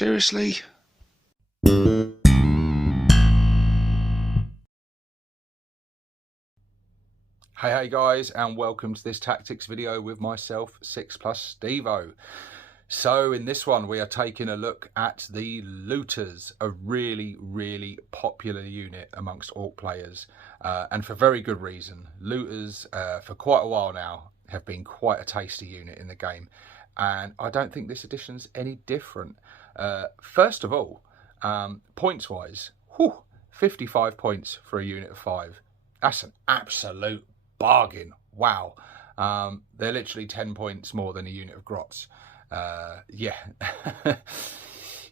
Seriously? Hey guys, and welcome to this tactics video with myself, 6+ Stevo. So in this one we are taking a look at the Lootas, a really popular unit amongst Ork players, and for very good reason. Lootas for quite a while now have been quite a tasty unit in the game, and I don't think this edition's any different. First of all, points wise, 55 points for a unit of 5. That's an absolute bargain. Wow. They're literally 10 points more than a unit of grots. Yeah.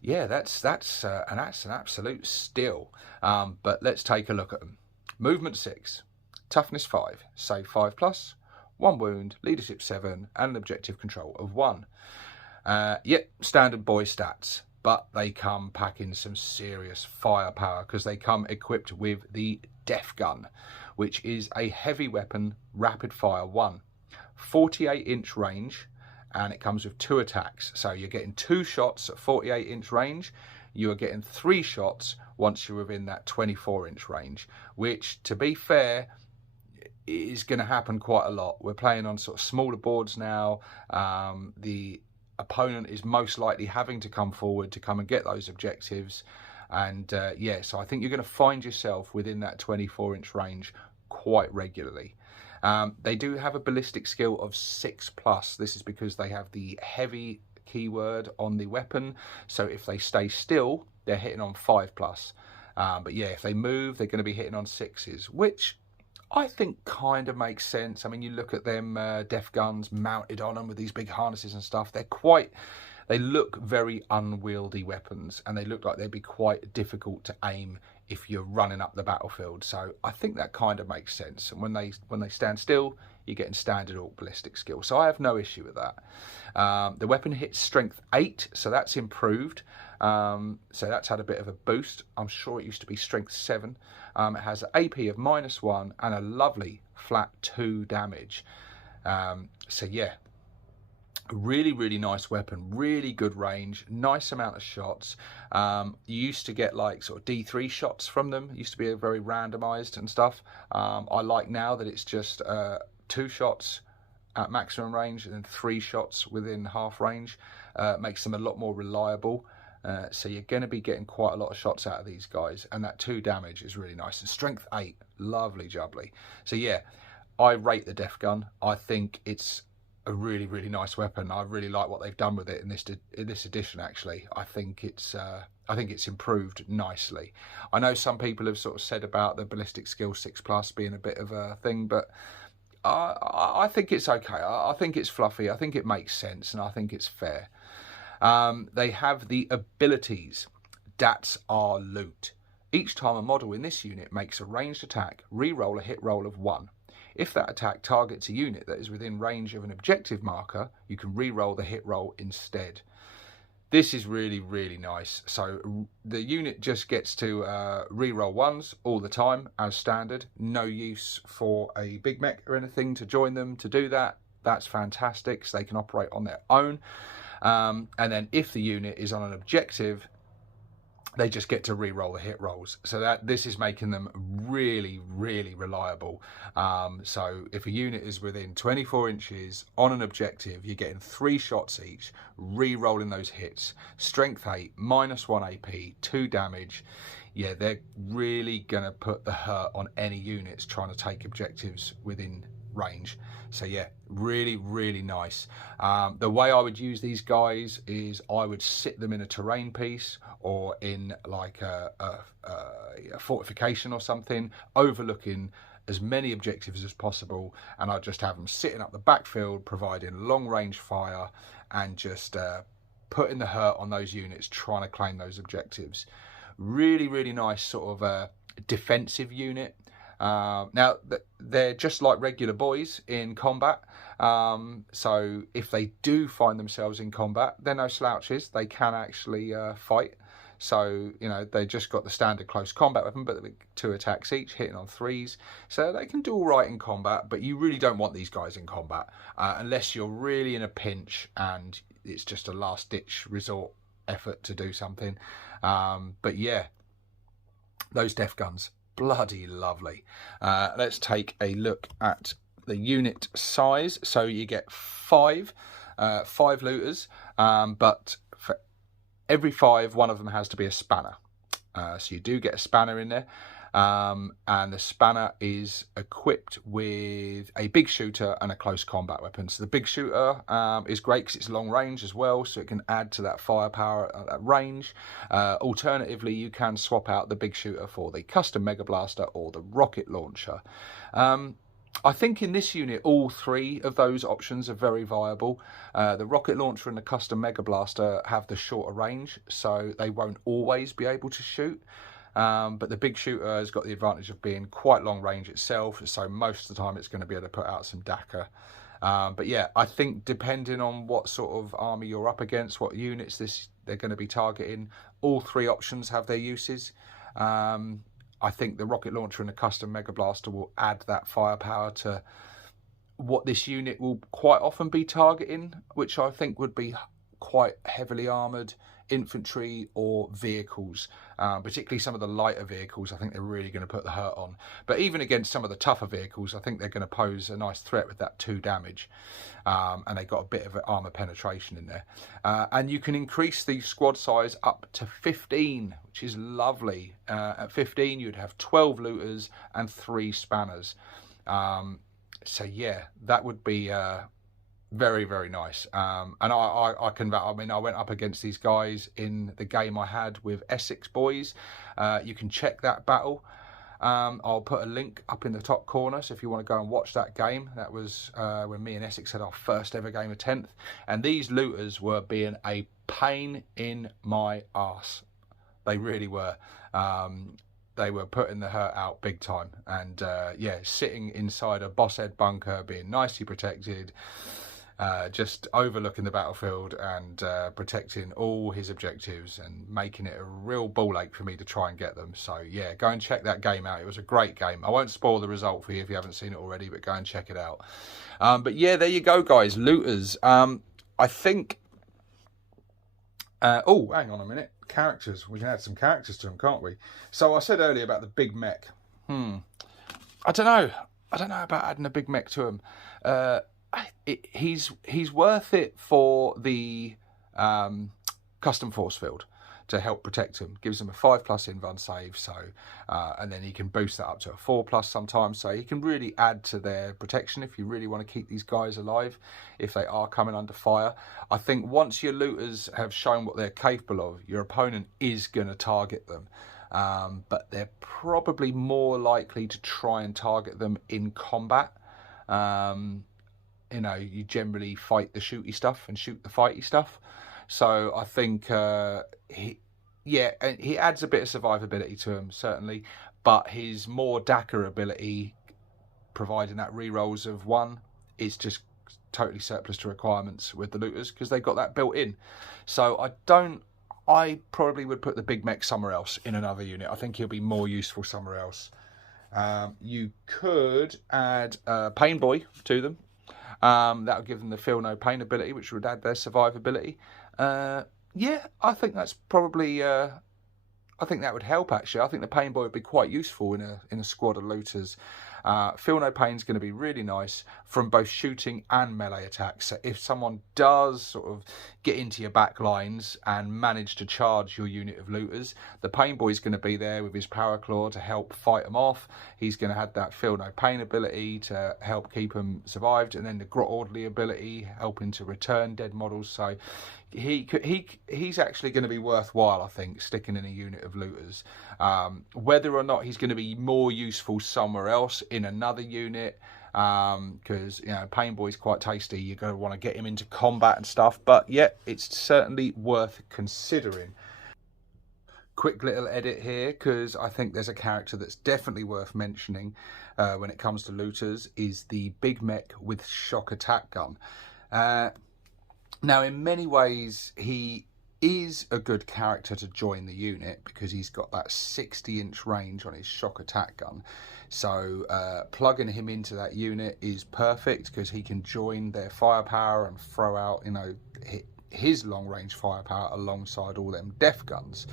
Yeah, that's an absolute steal. But let's take a look at them. Movement 6, toughness 5, save 5+, 1 wound, leadership 7, and an objective control of 1. Yep, standard boy stats, but they come packing some serious firepower because they come equipped with the Deffgun, which is a heavy weapon, rapid fire 1, 48-inch range, and it comes with 2 attacks. So you're getting 2 shots at 48-inch range. You are getting 3 shots once you're within that 24-inch range, which, to be fair, is going to happen quite a lot. We're playing on sort of smaller boards now. The opponent is most likely having to come forward to come and get those objectives, and yeah, so I think you're going to find yourself within that 24-inch range quite regularly. They do have a ballistic skill of 6+. This is because they have the heavy keyword on the weapon, so if they stay still they're hitting on 5+, but yeah, if they move they're going to be hitting on 6s, which I think kind of makes sense. I mean, you look at them Deffguns mounted on them with these big harnesses and stuff. They look very unwieldy weapons, and they look like they'd be quite difficult to aim if you're running up the battlefield. So I think that kind of makes sense. And when they stand still, you're getting standard Ork ballistic skill. So I have no issue with that. The weapon hits strength 8, so that's improved. So that's had a bit of a boost. I'm sure it used to be strength 7. It has an AP of -1 and a lovely flat 2 damage. So yeah, really nice weapon, really good range, nice amount of shots. You used to get like sort of D3 shots from them. It used to be very randomized and stuff. I like now that it's just 2 shots at maximum range and then 3 shots within half range. Makes them a lot more reliable. So you're going to be getting quite a lot of shots out of these guys, and that 2 damage is really nice. And strength 8, lovely jubbly. So yeah, I rate the Deffgun. I think it's a really nice weapon. I really like what they've done with it in this edition. Actually, I think it's improved nicely. I know some people have sort of said about the ballistic skill 6+ being a bit of a thing, but I think it's okay. I think it's fluffy. I think it makes sense, and I think it's fair. They have the abilities. Dats are loot. Each time a model in this unit makes a ranged attack, re-roll a hit roll of 1. If that attack targets a unit that is within range of an objective marker, you can re-roll the hit roll instead. This is really nice. So the unit just gets to re-roll 1s all the time as standard. No use for a big mech or anything to join them to do that. That's fantastic, so they can operate on their own. And then if the unit is on an objective, they just get to re-roll the hit rolls. So that this is making them really reliable. So if a unit is within 24 inches on an objective, you're getting 3 shots each, re-rolling those hits. Strength 8, -1 AP, 2 damage. Yeah, they're really gonna put the hurt on any units trying to take objectives within range. So yeah, really nice. The way I would use these guys is I would sit them in a terrain piece or in like a fortification or something, overlooking as many objectives as possible, and I'd just have them sitting up the backfield providing long range fire and just putting the hurt on those units trying to claim those objectives. Really nice sort of defensive unit. Now they're just like regular boys in combat, so if they do find themselves in combat, they're no slouches. They can actually fight. So, you know, they just got the standard close combat weapon, but 2 attacks each, hitting on 3s. So they can do all right in combat, but you really don't want these guys in combat unless you're really in a pinch and it's just a last-ditch resort effort to do something. But yeah, those Deffguns, bloody lovely. Let's take a look at the unit size. So you get five looters, but for every five, one of them has to be a spanner. So you do get a spanner in there. And the spanner is equipped with a big shooter and a close combat weapon. So the big shooter is great because it's long range as well, so it can add to that firepower at that range. Alternatively, you can swap out the big shooter for the custom Mega Blaster or the rocket launcher. I think in this unit, all three of those options are very viable. The rocket launcher and the custom Mega Blaster have the shorter range, so they won't always be able to shoot. But the big shooter has got the advantage of being quite long range itself, so most of the time it's going to be able to put out some Dakka. But yeah, I think depending on what sort of army you're up against, what units they're going to be targeting, all three options have their uses. I think the rocket launcher and the custom Mega Blaster will add that firepower to what this unit will quite often be targeting, which I think would be quite heavily armoured infantry or vehicles, particularly some of the lighter vehicles. I think they're really going to put the hurt on. But even against some of the tougher vehicles, I think they're going to pose a nice threat with that 2 damage. And they've got a bit of armour penetration in there. And you can increase the squad size up to 15, which is lovely. At 15, you'd have 12 looters and 3 spanners. So yeah, that would be very, very nice. And I mean, I went up against these guys in the game I had with Essex boys. You can check that battle. I'll put a link up in the top corner, so if you want to go and watch that game, that was when me and Essex had our first ever game of 10th, and these looters were being a pain in my arse. They really were. They were putting the hurt out big time, and yeah, sitting inside a boss head bunker, being nicely protected, just overlooking the battlefield and protecting all his objectives and making it a real ball ache for me to try and get them. So yeah, go and check that game out. It was a great game. I won't spoil the result for you if you haven't seen it already, but go and check it out. But yeah, there you go, guys. Looters. I think... oh, hang on a minute. Characters. We can add some characters to them, can't we? So I said earlier about the big mech. I don't know. I don't know about adding a big mech to him. He's worth it for the custom force field to help protect him. Gives him a 5+ invuln save, so and then he can boost that up to a 4+ sometimes, so he can really add to their protection if you really want to keep these guys alive if they are coming under fire. I think once your looters have shown what they're capable of, your opponent is going to target them, but they're probably more likely to try and target them in combat. You know, you generally fight the shooty stuff and shoot the fighty stuff. So I think he adds a bit of survivability to him, certainly, but his more Dakka ability, providing that rerolls of 1, is just totally surplus to requirements with the looters because they've got that built in. So I probably would put the big mech somewhere else in another unit. I think he'll be more useful somewhere else. You could add Pain Boy to them. That would give them the Feel No Pain ability, which would add their survivability. Yeah, I think that's probably... I think that would help, actually. I think the Pain Boy would be quite useful in a squad of looters. Feel No Pain is going to be really nice from both shooting and melee attacks. So if someone does sort of get into your back lines and manage to charge your unit of looters, the Pain Boy is going to be there with his Power Claw to help fight them off. He's going to have that Feel No Pain ability to help keep them survived, and then the Grot Orderly ability helping to return dead models. So he's actually going to be worthwhile, I think, sticking in a unit of looters. Whether or not he's going to be more useful somewhere else in another unit, because you know, Pain Boy's quite tasty. You're going to want to get him into combat and stuff, but yeah, it's certainly worth considering. Quick little edit here, because I think there's a character that's definitely worth mentioning when it comes to looters, is the big mech with shock attack gun. Now, in many ways, he is a good character to join the unit because he's got that 60-inch range on his shock attack gun. So plugging him into that unit is perfect because he can join their firepower and throw out, you know, his long range firepower alongside all them Deffguns.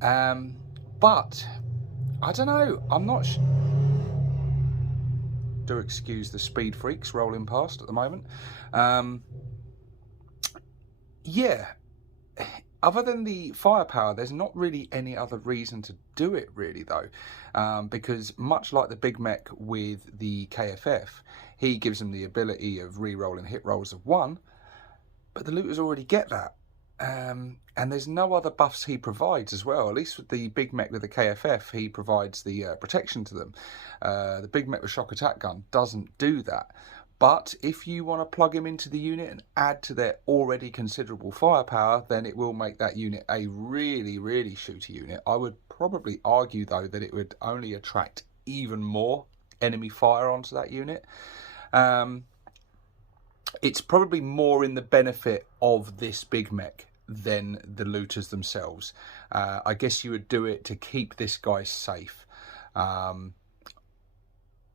But I don't know, I'm not do excuse the speed freaks rolling past at the moment. Yeah, other than the firepower, there's not really any other reason to do it really though, because much like the big mech with the KFF, he gives them the ability of re-rolling hit rolls of 1, but the looters already get that. And there's no other buffs he provides as well. At least with the big mech with the KFF, he provides the protection to them. The big mech with shock attack gun doesn't do that. But if you want to plug him into the unit and add to their already considerable firepower, then it will make that unit a really, really shooty unit. I would probably argue, though, that it would only attract even more enemy fire onto that unit. It's probably more in the benefit of this big mech than the looters themselves. I guess you would do it to keep this guy safe.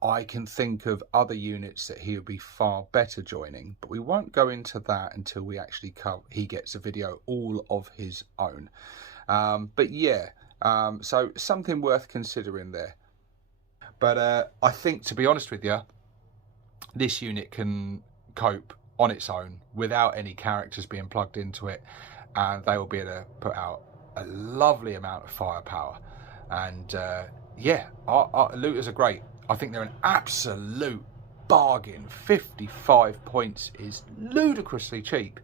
I can think of other units that he would be far better joining, but we won't go into that until we actually he gets a video all of his own. But yeah, so something worth considering there. But I think, to be honest with you, this unit can cope on its own without any characters being plugged into it, and they will be able to put out a lovely amount of firepower. And yeah, our looters are great. I think they're an absolute bargain. 55 points is ludicrously cheap.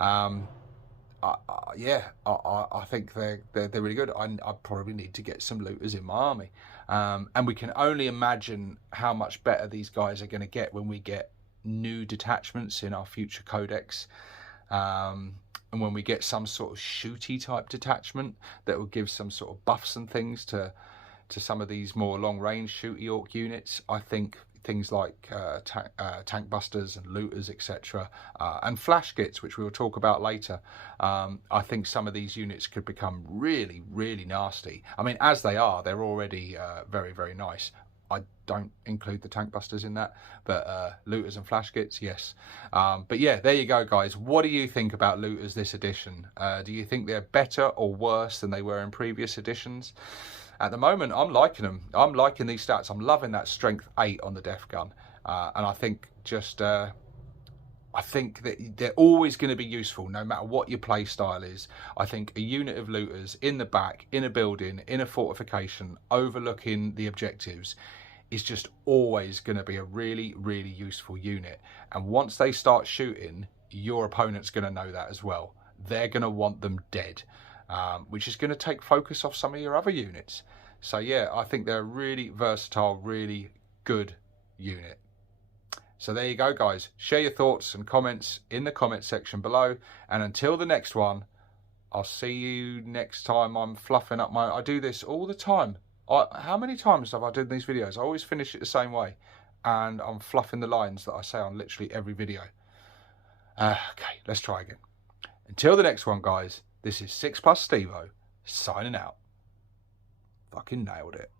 Yeah, I think they're really good. I probably need to get some looters in my army, and we can only imagine how much better these guys are going to get when we get new detachments in our future codex, and when we get some sort of shooty type detachment that will give some sort of buffs and things to some of these more long range shooty orc units. I think things like tank busters and looters, etc., and flash kits, which we will talk about later. I think some of these units could become really, really nasty. I mean, as they are, they're already very, very nice. I don't include the tank busters in that, but looters and flash kits, yes. But yeah, there you go, guys. What do you think about looters this edition? Do you think they're better or worse than they were in previous editions? At the moment, I'm liking them. I'm liking these stats. I'm loving that strength 8 on the Deffgun, and I think just I think that they're always going to be useful no matter what your play style is. I think a unit of looters in the back, in a building, in a fortification, overlooking the objectives, is just always going to be a really, really useful unit. And once they start shooting, your opponent's going to know that as well. They're going to want them dead, which is going to take focus off some of your other units. So yeah, I think they're a really versatile, really good unit. So there you go, guys. Share your thoughts and comments in the comment section below. And until the next one, I'll see you next time. I'm fluffing up I do this all the time. How many times have I done these videos? I always finish it the same way. And I'm fluffing the lines that I say on literally every video. Okay, let's try again. Until the next one, guys, this is 6+ Stevo signing out. Fucking nailed it.